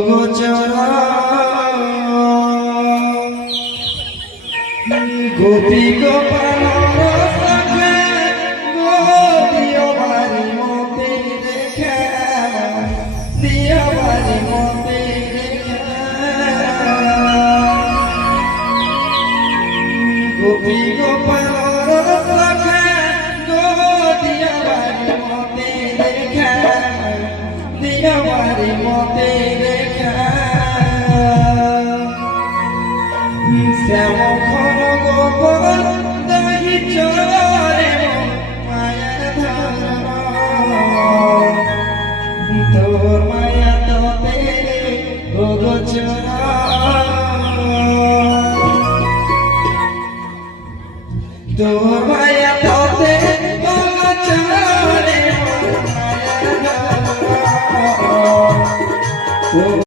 গোচরা গোপী গোপাল সখে দিও বাড়ি মতে দেখা দিও বাড়ি মতে দেখা গোপী গোপাল সখে দিও বাড়ি মতে দেখা দিও বাড়ি মতে শ্যামখন গোপন দাহি চরে মায়া ধর তোর মায়া তো পেলে ও গোচরা।